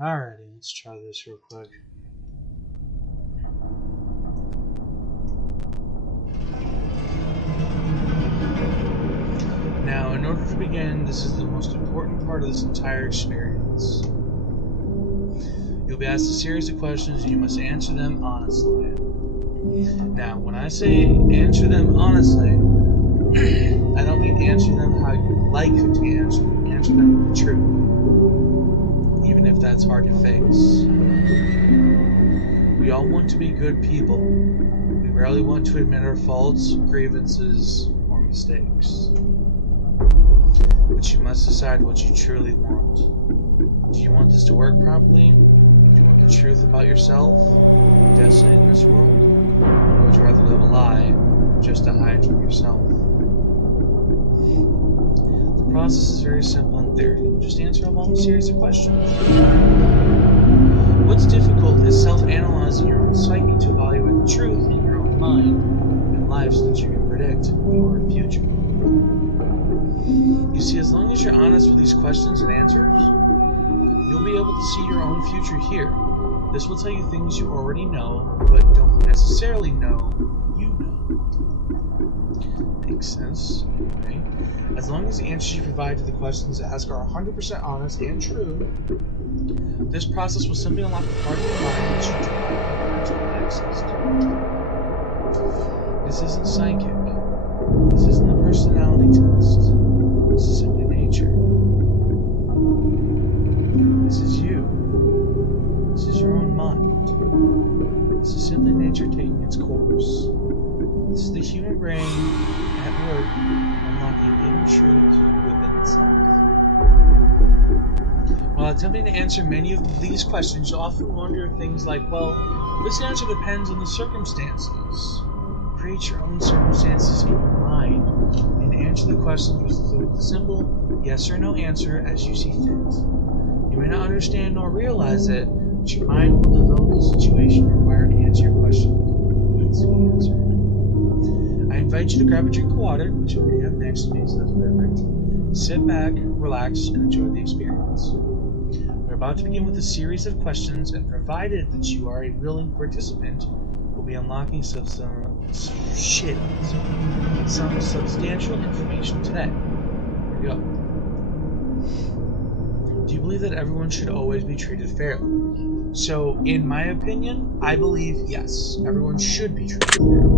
Alrighty, let's try this real quick. Now, in order to begin, this is the most important part of this entire experience. You'll be asked a series of questions and you must answer them honestly. Now, when I say answer them honestly, I don't mean answer them how you'd like to answer them. Answer them with the truth, even if that's hard to face. We all want to be good people. We rarely want to admit our faults, grievances, or mistakes. But you must decide what you truly want. Do you want this to work properly? Do you want the truth about yourself, destiny in this world? Or would you rather live a lie just to hide from yourself? The process is very simple in theory. Just answer a long series of questions. What's difficult is self-analyzing your own psyche to evaluate the truth in your own mind and life so that you can predict your future. You see, as long as you're honest with these questions and answers, you'll be able to see your own future here. This will tell you things you already know, but don't necessarily know you know. Makes sense, okay? As long as the answers you provide to the questions asked are 100% honest and true, this process will simply unlock the part of your mind that you don't have access to. This isn't psychic. This isn't a personality test. This is simply nature. This is you. This is your own mind. This is simply nature taking its course. This is the human brain at work unlocking hidden truth within itself. While attempting to answer many of these questions, you'll often wonder things like, well, this answer depends on the circumstances. Create your own circumstances in your mind and answer the questions with the simple yes or no answer as you see fit. You may not understand nor realize it, but your mind will develop the situation required to answer your question that needs to be answered. I invite you to grab a drink of water, which you already have next to me, so that's perfect. Sit back, relax, and enjoy the experience. We're about to begin with a series of questions, and provided that you are a willing participant, we'll be unlocking some substantial information today. Here we go. Do you believe that everyone should always be treated fairly? So, in my opinion, I believe yes, everyone should be treated fairly.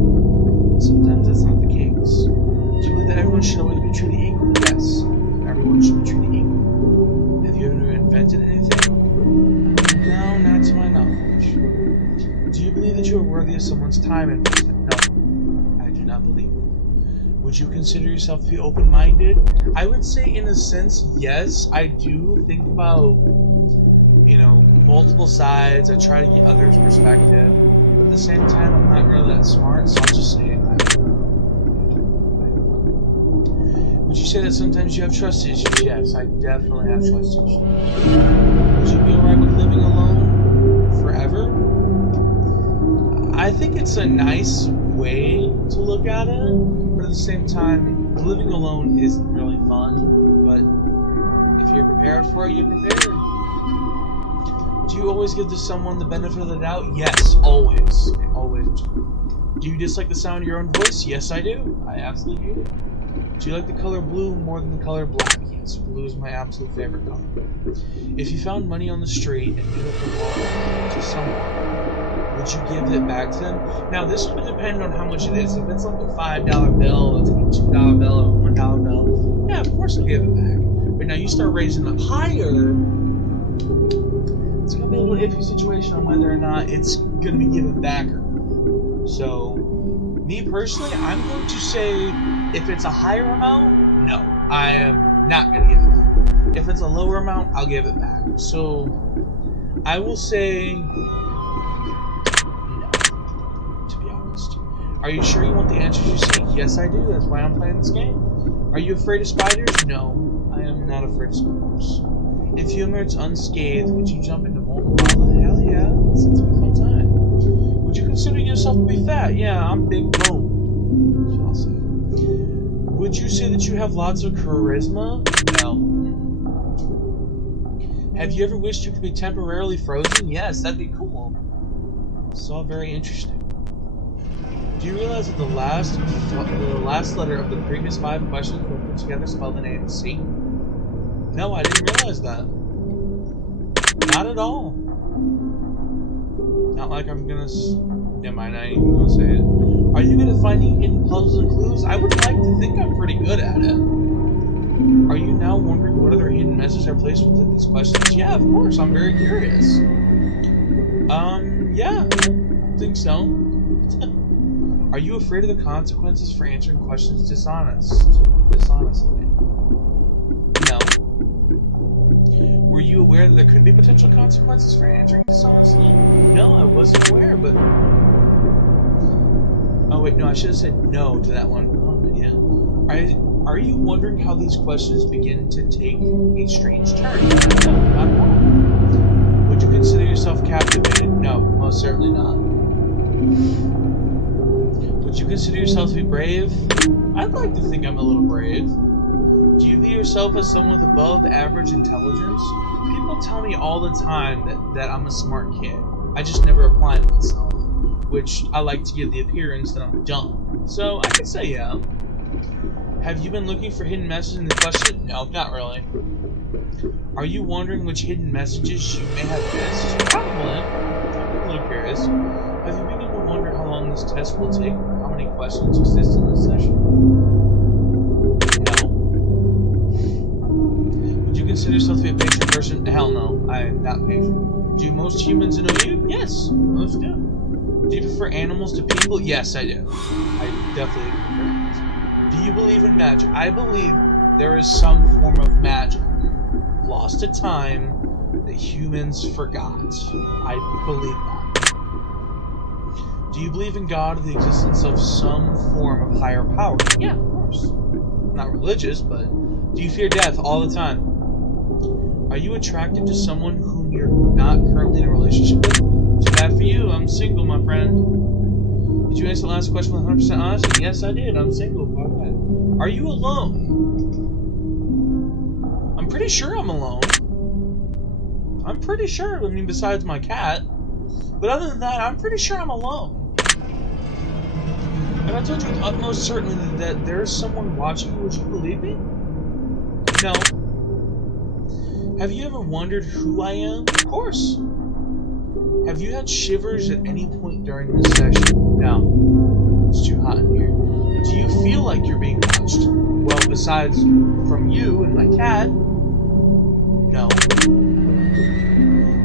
But sometimes that's not the case. Do you believe that everyone should always be treated equally? Yes, everyone should be treated equally. Have you ever invented anything? No, not to my knowledge. Do you believe that you are worthy of someone's time investment? No, I do not believe it. Would you consider yourself to be open-minded? I would say, in a sense, yes. I do think about, multiple sides. I try to get others' perspective. But at the same time, I'm not really that smart, so I'll just say it. Would you say that sometimes you have trust issues? Yes, I definitely have trust issues. Would you be alright with living alone forever? I think it's a nice way to look at it, but at the same time, living alone isn't really fun, but if you're prepared for it, you're prepared. Do you always give to someone the benefit of the doubt? Yes, always. Always. Do you dislike the sound of your own voice? Yes, I do. I absolutely do. Do you like the color blue more than the color black? Yes, blue is my absolute favorite color. If you found money on the street and gave it to someone, would you give it back to them? Now, this would depend on how much it is. If it's like a $5 bill, it's like a $2 bill, or a $1 bill, yeah, of course I'll give it back. But now you start raising them higher, it's going to be a little iffy situation on whether or not it's going to be given back or not. So, me personally, I'm going to say, if it's a higher amount, no, I am not going to give it back. If it's a lower amount, I'll give it back. So, I will say no, to be honest. Are you sure you want the answers you seek? Yes, I do. That's why I'm playing this game. Are you afraid of spiders? No, I am not afraid of spiders. If you emerge unscathed, would you jump into molten lava? Hell yeah, that sounds like a fun time. Would you consider yourself to be fat? Yeah, I'm big bone. That's what I'll say. Would you say that you have lots of charisma? No. Have you ever wished you could be temporarily frozen? Yes, that'd be cool. It's all very interesting. Do you realize that the last letter of the previous 5 questions were put together spelled the name C? No, I didn't realize that. Not at all. Not like I'm gonna... Never mind, I ain't even gonna say it. Are you good at finding hidden puzzles and clues? I would like to think I'm pretty good at it. Are you now wondering what other hidden messages are placed within these questions? Yeah, of course, I'm very curious. Yeah, I think so. Are you afraid of the consequences for answering questions dishonestly? No. Were you aware that there could be potential consequences for answering dishonestly? No, I wasn't aware, but... Oh wait, no, I should have said no to that one. Oh, yeah. Are you wondering how these questions begin to take a strange turn? No, not at all. Would you consider yourself captivated? No, most certainly not. Would you consider yourself to be brave? I'd like to think I'm a little brave. Do you view yourself as someone with above average intelligence? People tell me all the time that I'm a smart kid. I just never apply myself, which I like to give the appearance that I'm dumb. So I could say yeah. Have you been looking for hidden messages in the question? No, not really. Are you wondering which hidden messages you may have missed? Probably. I'm a little curious. Have you begun to wonder how long this test will take or how many questions exist in this session? No. Would you consider yourself to be a patient person? Hell no, I am not patient. Do most humans know you? Yes, most do. Do you prefer animals to people? Yes, I do. I definitely prefer animals. Do you believe in magic? I believe there is some form of magic lost to time that humans forgot. I believe that. Do you believe in God or the existence of some form of higher power? Yeah, of course. Not religious, but do you fear death all the time? Are you attracted to someone whom you're not currently in a relationship with? Too bad for you, I'm single, my friend. Did you answer the last question with 100% honesty? Yes, I did. I'm single. Okay. Are you alone? I'm pretty sure I'm alone. I'm pretty sure. I mean, besides my cat. But other than that, I'm pretty sure I'm alone. Have I told you with utmost certainty that there's someone watching you? Would you believe me? No. Have you ever wondered who I am? Of course. Have you had shivers at any point during this session? No. It's too hot in here. Do you feel like you're being watched? Well, besides from you and my cat, no.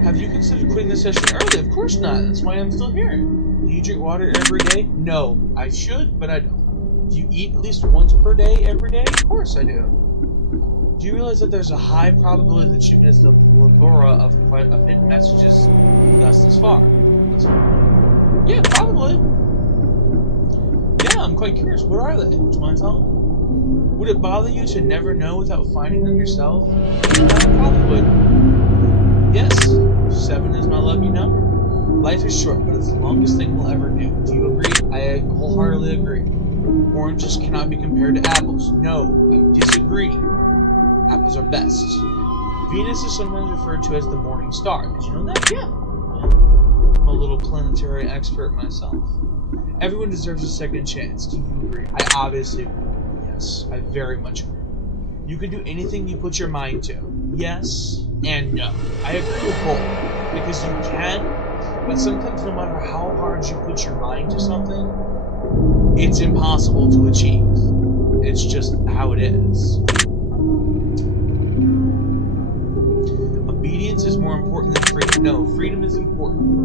Have you considered quitting the session early? Of course not. That's why I'm still here. Do you drink water every day? No. I should, but I don't. Do you eat at least once per day every day? Of course I do. Do you realize that there's a high probability that you missed a plethora of hidden messages thus far? Yeah, probably. Yeah, I'm quite curious. What are they? Would you mind telling me? Would it bother you to never know without finding them yourself? I probably would. Yes, 7 is my lucky number. Life is short, but it's the longest thing we'll ever do. Do you agree? I wholeheartedly agree. Oranges cannot be compared to apples. No, I disagree. Apples are best. Venus is sometimes referred to as the morning star. Did you know that? Yeah. I'm a little planetary expert myself. Everyone deserves a second chance. Do you agree? I obviously agree. Yes, I very much agree. You can do anything you put your mind to. Yes and no. I agree with both. Because you can, but sometimes no matter how hard you put your mind to something, it's impossible to achieve. It's just how it is. Obedience is more important than freedom. No, freedom is important.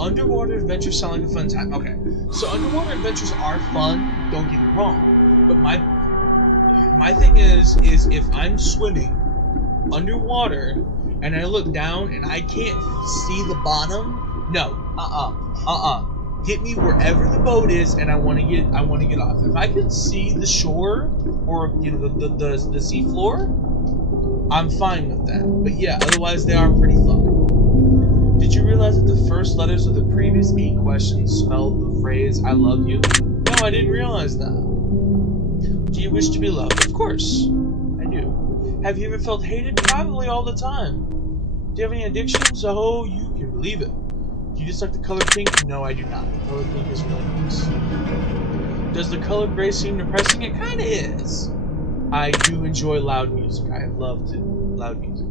Underwater adventures sound like a fun time. Okay, so underwater adventures are fun, don't get me wrong. But my thing is if I'm swimming underwater and I look down and I can't see the bottom, no, hit me wherever the boat is, and I want to get off. If I can see the shore or the sea floor, I'm fine with that. But yeah, otherwise they are pretty fun. Did you realize that the first letters of the previous 8 questions spelled the phrase "I love you"? No, I didn't realize that. Do you wish to be loved? Of course, I do. Have you ever felt hated? Probably all the time. Do you have any addictions? Oh, you can believe it. Do you just like the color pink? No, I do not. The color pink is really nice. Does the color gray seem depressing? It kind of is. I do enjoy loud music. I love loud music.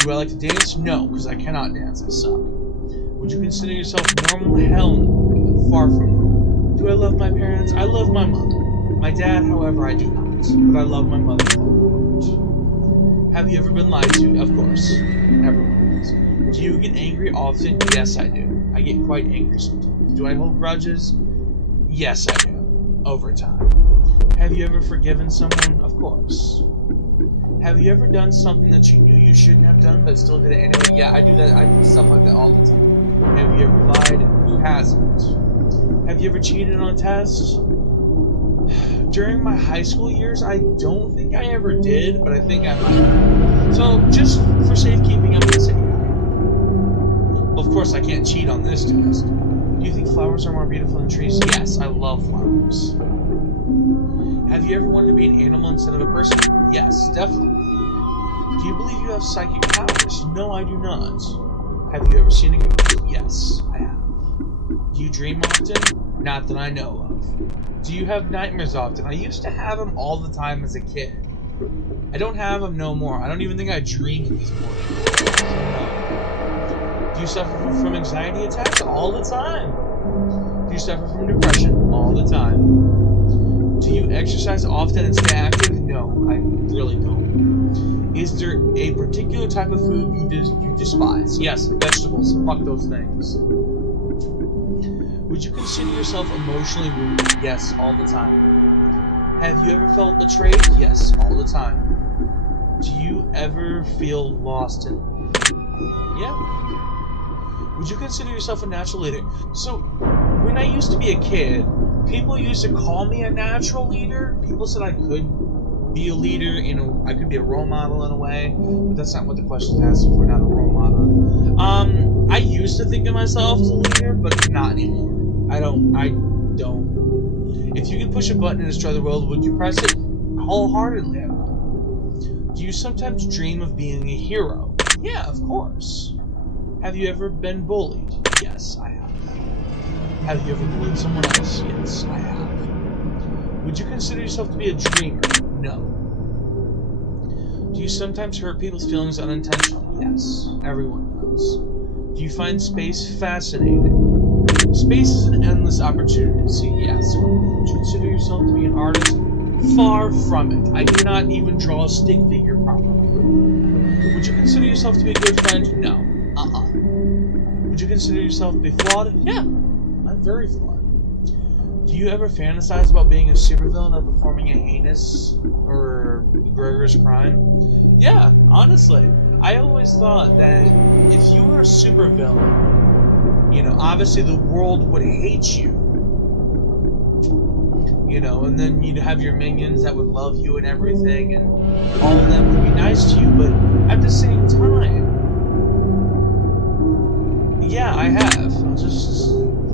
Do I like to dance? No, because I cannot dance. I suck. Would you consider yourself normal? Hell no. Far from normal. Do I love my parents? I love my mother. My dad, however, I do not. But I love my mother. Have you ever been lied to? Of course. Everyone does. Do you get angry often? Yes, I do. I get quite angry sometimes. Do I hold grudges? Yes, I do. Over time. Have you ever forgiven someone? Of course. Have you ever done something that you knew you shouldn't have done but still did it anyway? Yeah, I do that. I do stuff like that all the time. Have you ever lied? Who hasn't? Have you ever cheated on tests? During my high school years, I don't think I ever did, but I think I might. So, just for safekeeping, I'm gonna say yeah. Of course, I can't cheat on this test. Do you think flowers are more beautiful than trees? Yes, I love flowers. Have you ever wanted to be an animal instead of a person? Yes, definitely. Do you believe you have psychic powers? No, I do not. Have you ever seen a ghost? Yes, I have. Do you dream often? Not that I know of. Do you have nightmares often? I used to have them all the time as a kid. I don't have them no more. I don't even think I dream at this point. No. Do you suffer from anxiety attacks? All the time. Do you suffer from depression? All the time. Do you exercise often and stay active? No, I really don't. Is there a particular type of food you despise? Yes, vegetables. Fuck those things. Would you consider yourself emotionally wounded? Yes, all the time. Have you ever felt betrayed? Yes, all the time. Do you ever feel lost in life? Yeah. Would you consider yourself a natural leader? So, when I used to be a kid, people used to call me a natural leader. People said I could be a leader, I could be a role model in a way, but that's not what the question's asking for, not a role model. I used to think of myself as a leader, but not anymore. I don't. If you could push a button and destroy the world, would you press it? Wholeheartedly, I would. Do you sometimes dream of being a hero? Yeah, of course. Have you ever been bullied? Yes, I have. Have you ever bullied someone else? Yes, I have. Would you consider yourself to be a dreamer? No. Do you sometimes hurt people's feelings unintentionally? Yes, everyone does. Do you find space fascinating? Space is an endless opportunity. See, yes. Would you consider yourself to be an artist? Far from it. I cannot even draw a stick figure properly. Would you consider yourself to be a good friend? No. Would you consider yourself to be flawed? Yeah, I'm very flawed. Do you ever fantasize about being a supervillain or performing a heinous or egregious crime? Yeah, honestly. I always thought that if you were a supervillain, obviously the world would hate you. And then you'd have your minions that would love you and everything, and all of them would be nice to you, but at the same time, yeah, I have.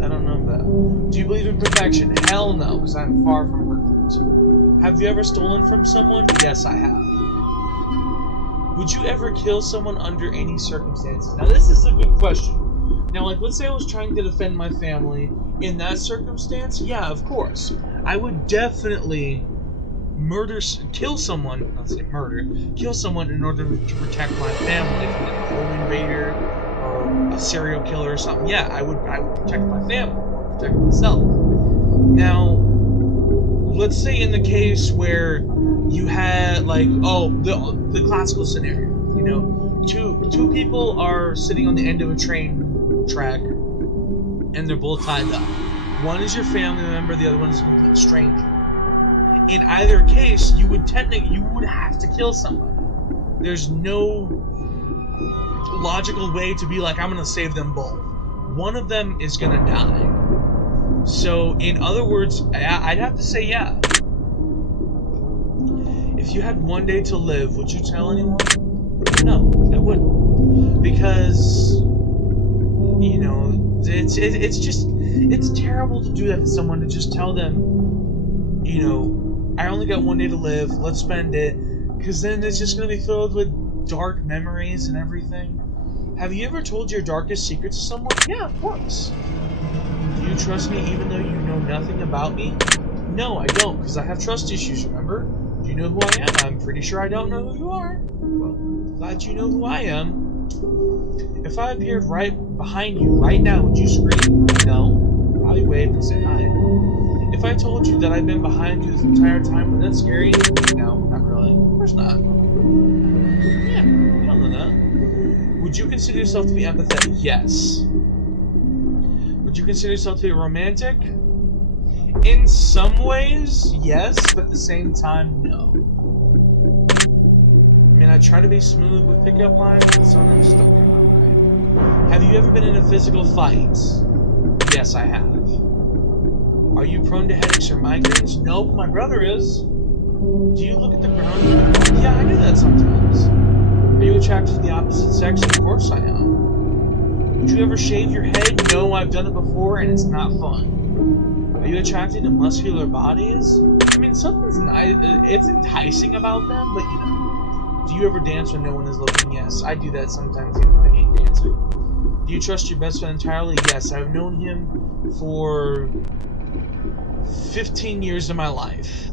I don't know about. Do you believe in perfection? Hell no, because I'm far from perfect. Have you ever stolen from someone? Yes, I have. Would you ever kill someone under any circumstances? Now, this is a good question. Now, let's say I was trying to defend my family. In that circumstance, yeah, of course. I would definitely kill someone, not say murder, kill someone in order to protect my family from a home invader or a serial killer or something. Yeah, I would protect my family, or protect myself. Now, let's say in the case where you had, the classical scenario, two people are sitting on the end of a train track, and they're both tied up. One is your family member, the other one is a complete stranger. In either case, you would have to kill somebody. There's no logical way to be like, I'm gonna save them both. One of them is gonna die. So, in other words, I'd have to say yeah. If you had one day to live, would you tell anyone? No, I wouldn't. Because, it's terrible to do that to someone, to just tell them, I only got one day to live, let's spend it, because then it's just going to be filled with dark memories and everything. Have you ever told your darkest secrets to someone? Yeah, of course. Do you trust me even though you know nothing about me? No, I don't, because I have trust issues, remember? Do you know who I am? I'm pretty sure I don't know who you are. Well, glad you know who I am. If I appeared right behind you right now, would you scream? No. Probably wave and say hi. If I told you that I've been behind you this entire time, would that scare you? No, not really. Of course not. Yeah, you don't know that. Would you consider yourself to be empathetic? Yes. Would you consider yourself to be romantic? In some ways, yes, but at the same time, no. I mean, I try to be smooth with pickup lines, but sometimes just don't come out right. Have you ever been in a physical fight? Yes, I have. Are you prone to headaches or migraines? No, but my brother is. Do you look at the ground? Yeah, I do that sometimes. Are you attracted to the opposite sex? Of course I am. Would you ever shave your head? No, I've done it before, and it's not fun. Are you attracted to muscular bodies? I mean, something's nice. It's enticing about them, but you know. Do you ever dance when no one is looking? Yes, I do that sometimes, even though I hate dancing. Do you trust your best friend entirely? Yes, I've known him for 15 years of my life.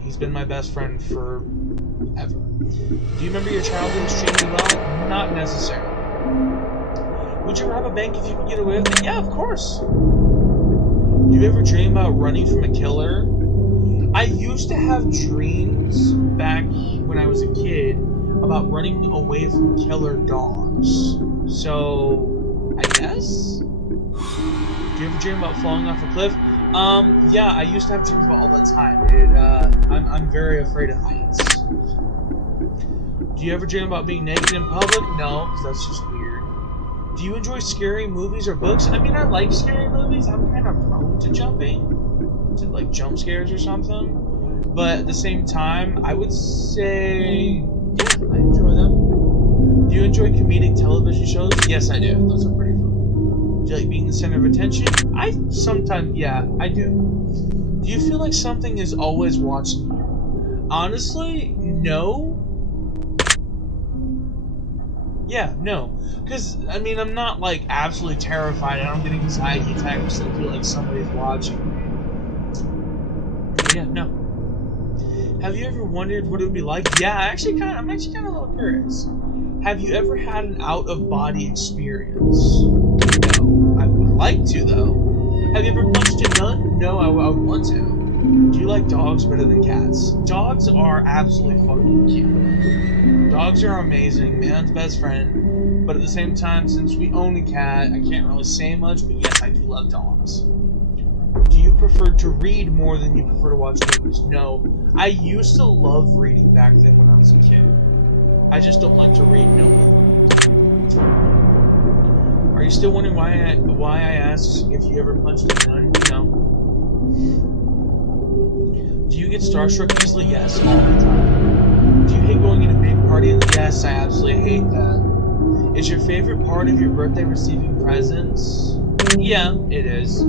He's been my best friend forever. Do you remember your childhood extremely well? Not necessarily. Would you rob a bank if you could get away with it? Yeah, of course. Do you ever dream about running from a killer? I used to have dreams back when I was a kid about running away from killer dogs. So, I guess? Do you ever dream about falling off a cliff? Yeah, I used to have dreams about all that time. I'm very afraid of heights. Do you ever dream about being naked in public? No, because that's just weird. Do you enjoy scary movies or books? I mean, I like scary movies. I'm kind of prone to jumping. To, like, jump scares or something. But at the same time, I would say, yeah, I enjoy them. Do you enjoy comedic television shows? Yes, I do. Those are pretty fun. Do you like being the center of attention? Yeah, I do. Do you feel like something is always watching you? Honestly, no. Yeah, no. Because, I mean, I'm not, like, absolutely terrified. I don't get anxiety attacks. I feel like somebody's watching me. But yeah, no. Have you ever wondered what it would be like? Yeah, I'm actually kind of a little curious. Have you ever had an out-of-body experience? No. I would like to, though. Have you ever punched a nun? No, I would want to. Do you like dogs better than cats? Dogs are absolutely fucking cute. Dogs are amazing, man's best friend. But at the same time, since we own a cat, I can't really say much, but yes, I do love dogs. Do you prefer to read more than you prefer to watch movies? No. I used to love reading back then when I was a kid. I just don't like to read no more. Are you still wondering why I asked if you ever punched a nun? No. Do you get starstruck easily? Yes, all the time. Do you hate going in a big party? Yes, I absolutely hate that. Is your favorite part of your birthday receiving presents? Yeah, it is.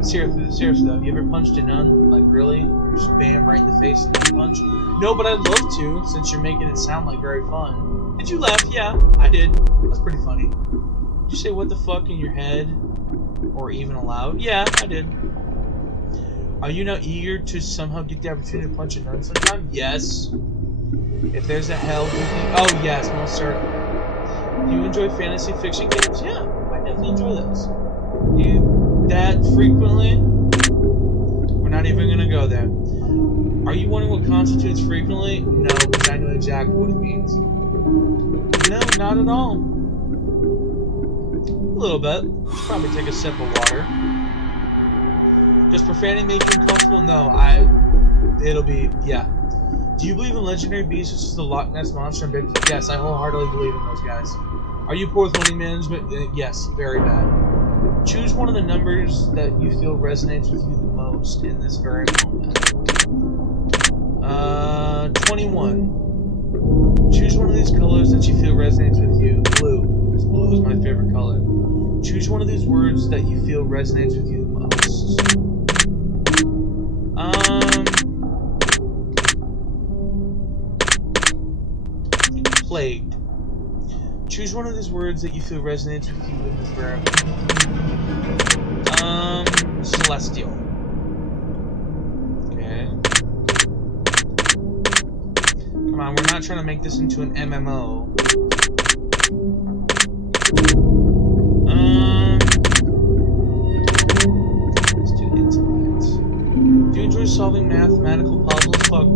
Seriously though, have you ever punched a nun? Like, really? Just bam, right in the face and then punch? No, but I'd love to, since you're making it sound like very fun. Did you laugh? Yeah, I did. That's pretty funny. Did you say what the fuck in your head? Or even aloud? Yeah, I did. Are you now eager to somehow get the opportunity to punch a nun sometime? Yes. If there's a hell, do you think... Oh, yes, most certainly. Do you enjoy fantasy fiction games? Yeah, I definitely enjoy those. Do you that frequently? We're not even going to go there. Are you wondering what constitutes frequently? No, because I know exactly what it means. No, not at all. A little bit. Should probably take a sip of water. Does profanity make you uncomfortable? No, it'll be, yeah. Do you believe in legendary beasts such as the Loch Ness Monster and Bigfoot? Yes, I wholeheartedly believe in those guys. Are you poor with money management? Yes, very bad. Choose one of the numbers that you feel resonates with you the most in this very moment. 21. Choose one of these colors that you feel resonates with you. Blue, because blue is my favorite color. Choose one of these words that you feel resonates with you the most. Plagued. Choose one of these words that you feel resonates with you in this verb. Celestial. Okay. Come on, we're not trying to make this into an MMO. Let's do intellect. Do you enjoy solving mathematical puzzles? Fuck.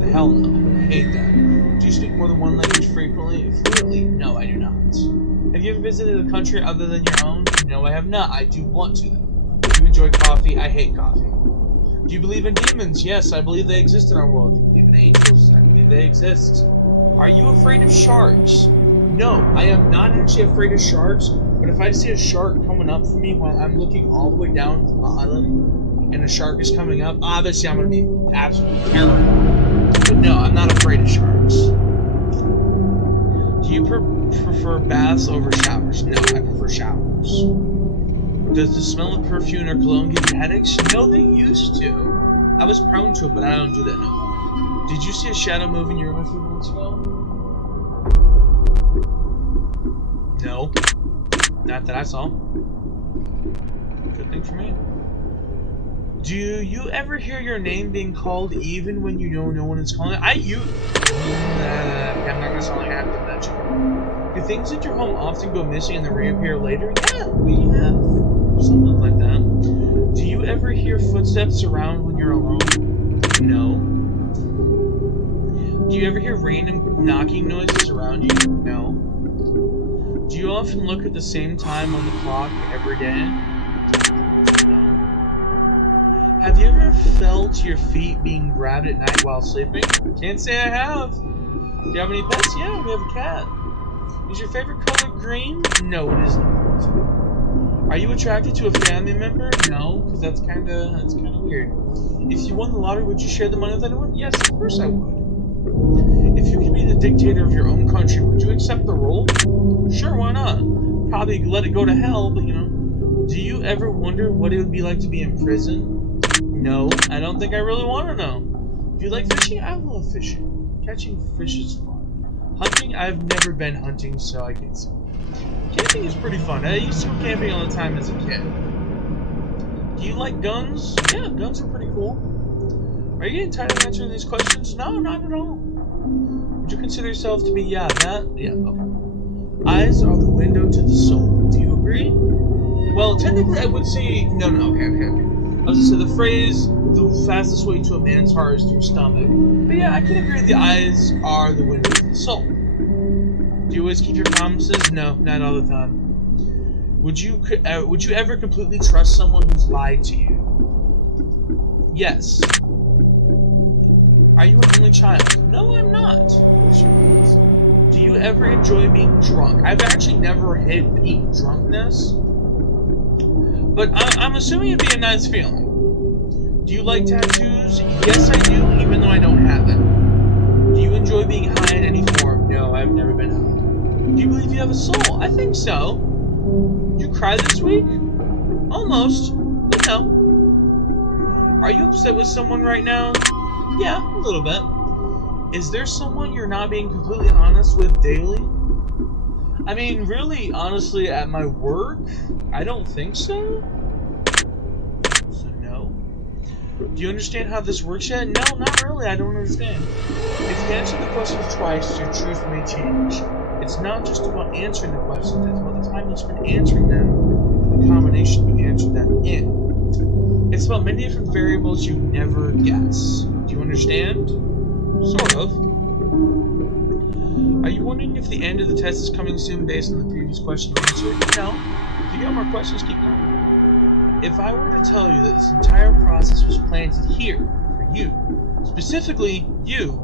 The hell no. I hate that. Do you speak more than one language frequently? Fluently? No, I do not. Have you ever visited a country other than your own? No, I have not. I do want to, though. Do you enjoy coffee? I hate coffee. Do you believe in demons? Yes, I believe they exist in our world. Do you believe in angels? I believe they exist. Are you afraid of sharks? No, I am not actually afraid of sharks, but if I see a shark coming up for me while I'm looking all the way down to the bottom, and a shark is coming up, obviously I'm going to be absolutely terrified. But no, I'm not afraid of sharks. Do you prefer baths over showers? No, I prefer showers. Does the smell of perfume or cologne give you headaches? No, they used to. I was prone to it, but I don't do that no more. Did you see a shadow move in your room a few minutes ago? No. Not that I saw. Good thing for me. Do you ever hear your name being called even when you know no one is calling it? I'm not going to sound like I have to mention. Do things at your home often go missing and then reappear later? Yeah, we have something like that. Do you ever hear footsteps around when you're alone? No. Do you ever hear random knocking noises around you? No. Do you often look at the same time on the clock every day? No. Have you ever felt your feet being grabbed at night while sleeping? Can't say I have. Do you have any pets? Yeah, we have a cat. Is your favorite color green? No, it isn't. Are you attracted to a family member? No, because that's kind of weird. If you won the lottery, would you share the money with anyone? Yes, of course I would. If you could be the dictator of your own country, would you accept the role? Sure, why not? Probably let it go to hell, but you know. Do you ever wonder what it would be like to be in prison? No, I don't think I really want to know. Do you like fishing? I love fishing. Catching fish is fun. Hunting? I've never been hunting, so I can't say. Camping is pretty fun. I used to go camping all the time as a kid. Do you like guns? Yeah, guns are pretty cool. Are you getting tired of answering these questions? No, not at all. Would you consider yourself to be, yeah, okay. Eyes are the window to the soul. Do you agree? Well, technically I would say, no, okay. I was going to say the phrase, the fastest way to a man's heart is through stomach. But yeah, I can agree the eyes are the window to the soul. Do you always keep your promises? No, not all the time. Would you ever completely trust someone who's lied to you? Yes. Are you an only child? No, I'm not. Do you ever enjoy being drunk? I've actually never hit peak drunkenness. But I'm assuming it'd be a nice feeling. Do you like tattoos? Yes, I do, even though I don't have them. Do you enjoy being high in any form? No, I've never been high. Do you believe you have a soul? I think so. Did you cry this week? Almost. But no. Are you upset with someone right now? Yeah, a little bit. Is there someone you're not being completely honest with daily? I mean, really, honestly, at my work, I don't think so. So, no. Do you understand how this works yet? No, not really. I don't understand. If you answer the questions twice, your truth may change. It's not just about answering the questions, it's about the time you spend answering them and the combination you answer them in. It's about many different variables you never guess. Do you understand? Sort of. Are you wondering if the end of the test is coming soon based on the previous question you answered? No. If you got more questions, keep going. If I were to tell you that this entire process was planted here for you, specifically you,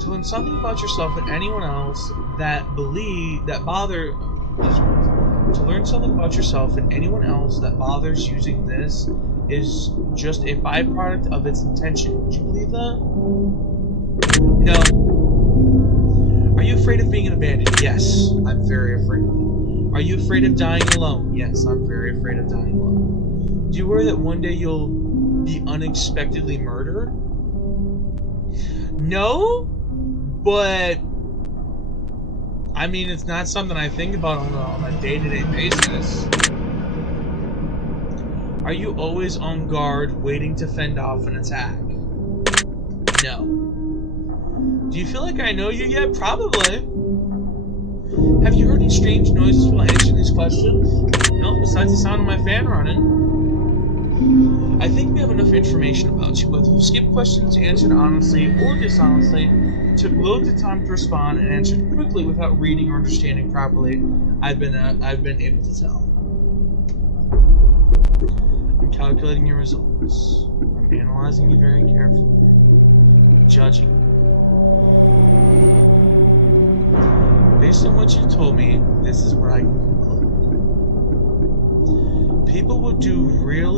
to learn something about yourself and anyone else to learn something about yourself and anyone else that bothers using this is just a byproduct of its intention. Would you believe that? No. Are you afraid of being abandoned? Yes, I'm very afraid of it. Are you afraid of dying alone? Yes, I'm very afraid of dying alone. Do you worry that one day you'll be unexpectedly murdered? No, but I mean, it's not something I think about on a day-to-day basis. Are you always on guard, waiting to fend off an attack? No. Do you feel like I know you yet? Probably. Have you heard any strange noises while answering these questions? No, besides the sound of my fan running. I think we have enough information about you, whether you skip questions answered honestly or dishonestly, took loads of time to respond, and answered quickly without reading or understanding properly. I've been able to tell. I'm calculating your results. I'm analyzing you very carefully. I'm judging you. Based on what you told me, this is where I can conclude. People would do real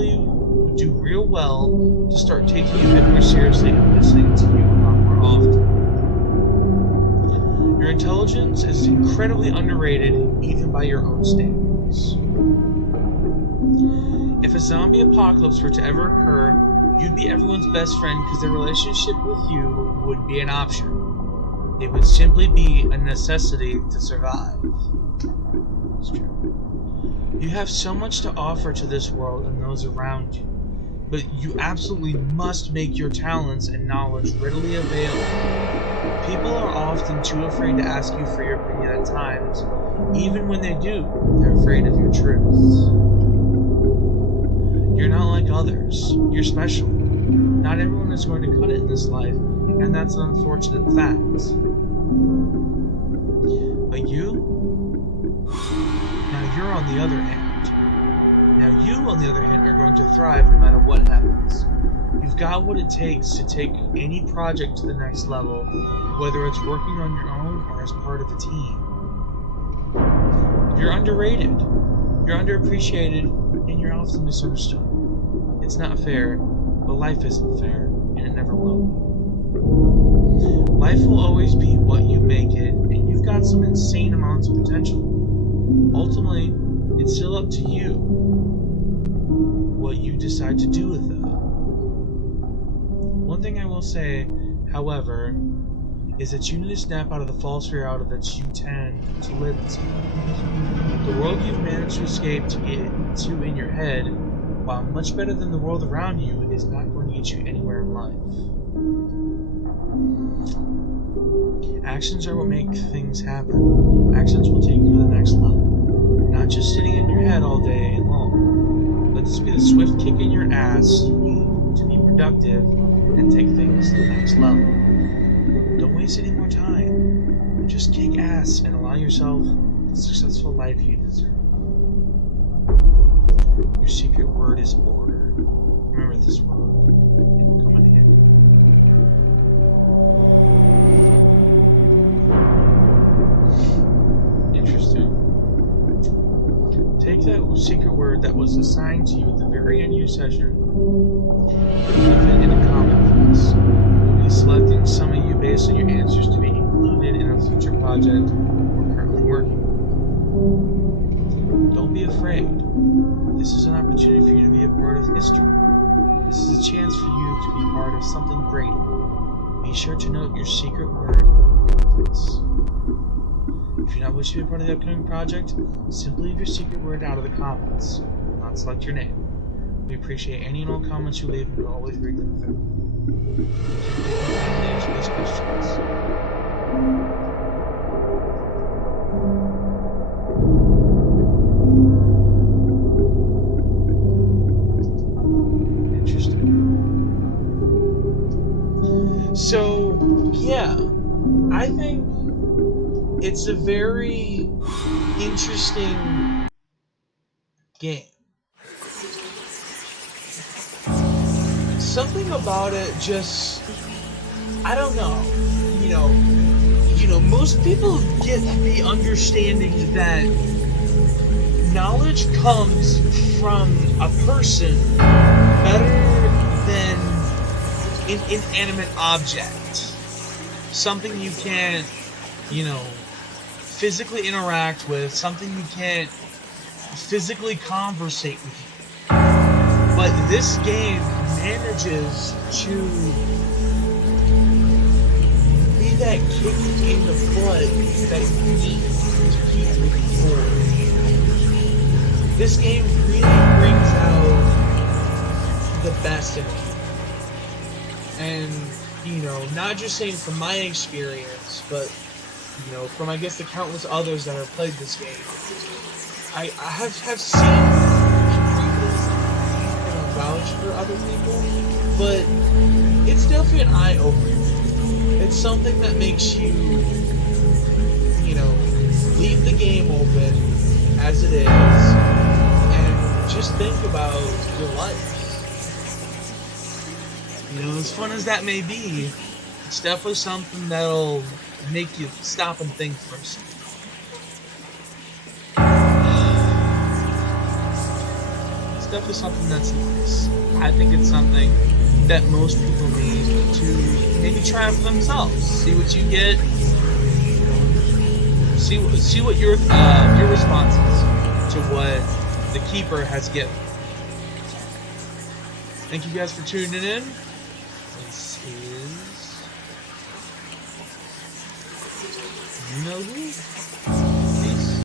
well to start taking you a bit more seriously and listening to you a lot more often. Your intelligence is incredibly underrated, even by your own standards. If a zombie apocalypse were to ever occur, you'd be everyone's best friend because their relationship with you wouldn't be an option. It would simply be a necessity to survive. It's true. You have so much to offer to this world and those around you, but you absolutely must make your talents and knowledge readily available. People are often too afraid to ask you for your opinion at times. Even when they do, they're afraid of your truths. You're not like others. You're special. Not everyone is going to cut it in this life, and that's an unfortunate fact. But you? Now you're on the other hand. Now you, on the other hand, are going to thrive no matter what happens. You've got what it takes to take any project to the next level, whether it's working on your own or as part of a team. You're underrated. You're underappreciated, and you're often misunderstood. It's not fair, but life isn't fair, and it never will be. Life will always be what you make it, and you've got some insane amounts of potential. Ultimately, it's still up to you what you decide to do with it. One thing I will say, however, is that you need to snap out of the false reality that you tend to live in. The world you've managed to escape to get into in your head, while much better than the world around you, is not going to get you anywhere in life. Actions are what make things happen. Actions will take you to the next level. Not just sitting in your head all day long. Let this be the swift kick in your ass you need to be productive and take things to the next level. Don't waste any more time. Just kick ass and allow yourself the successful life you deserve. Your secret word is order. Remember this word. It will come in handy. Interesting. Take that secret word that was assigned to you at the very end of your session and leave it in a comment for us. We'll be selecting some of you based on your answers to be included in a future project we're currently working on. Don't be afraid. This is an opportunity for you to be a part of history. This is a chance for you to be part of something greater. Be sure to note your secret word in comments. If you're not wishing to be a part of the upcoming project, simply leave your secret word out of the comments. We'll not select your name. We appreciate any and all comments you leave, and we'll always read them fairly. Thank you for taking time to answer these questions. Interesting. So, yeah, I think it's a very interesting game. Something about it just, I don't know, most people get the understanding that knowledge comes from a person better than an inanimate object. Something you can't, physically interact with, something you can't physically conversate with. But this game manages to be that kick in the butt that you need to keep moving forward. This game really brings out the best in me. And, you know, not just saying from my experience, but, you know, from, I guess, the countless others that have played this game, I have seen improvements and vouch for other people, but it's definitely an eye-opener. It's something that makes you, you know, leave the game open as it is, and just think about your life. You know, as fun as that may be, it's definitely something that'll make you stop and think for a second. It's definitely something that's nice. I think it's something that most people need to maybe try for themselves. See what you get. See what your response is to what the Keeper has given. Thank you guys for tuning in. This is... You know who?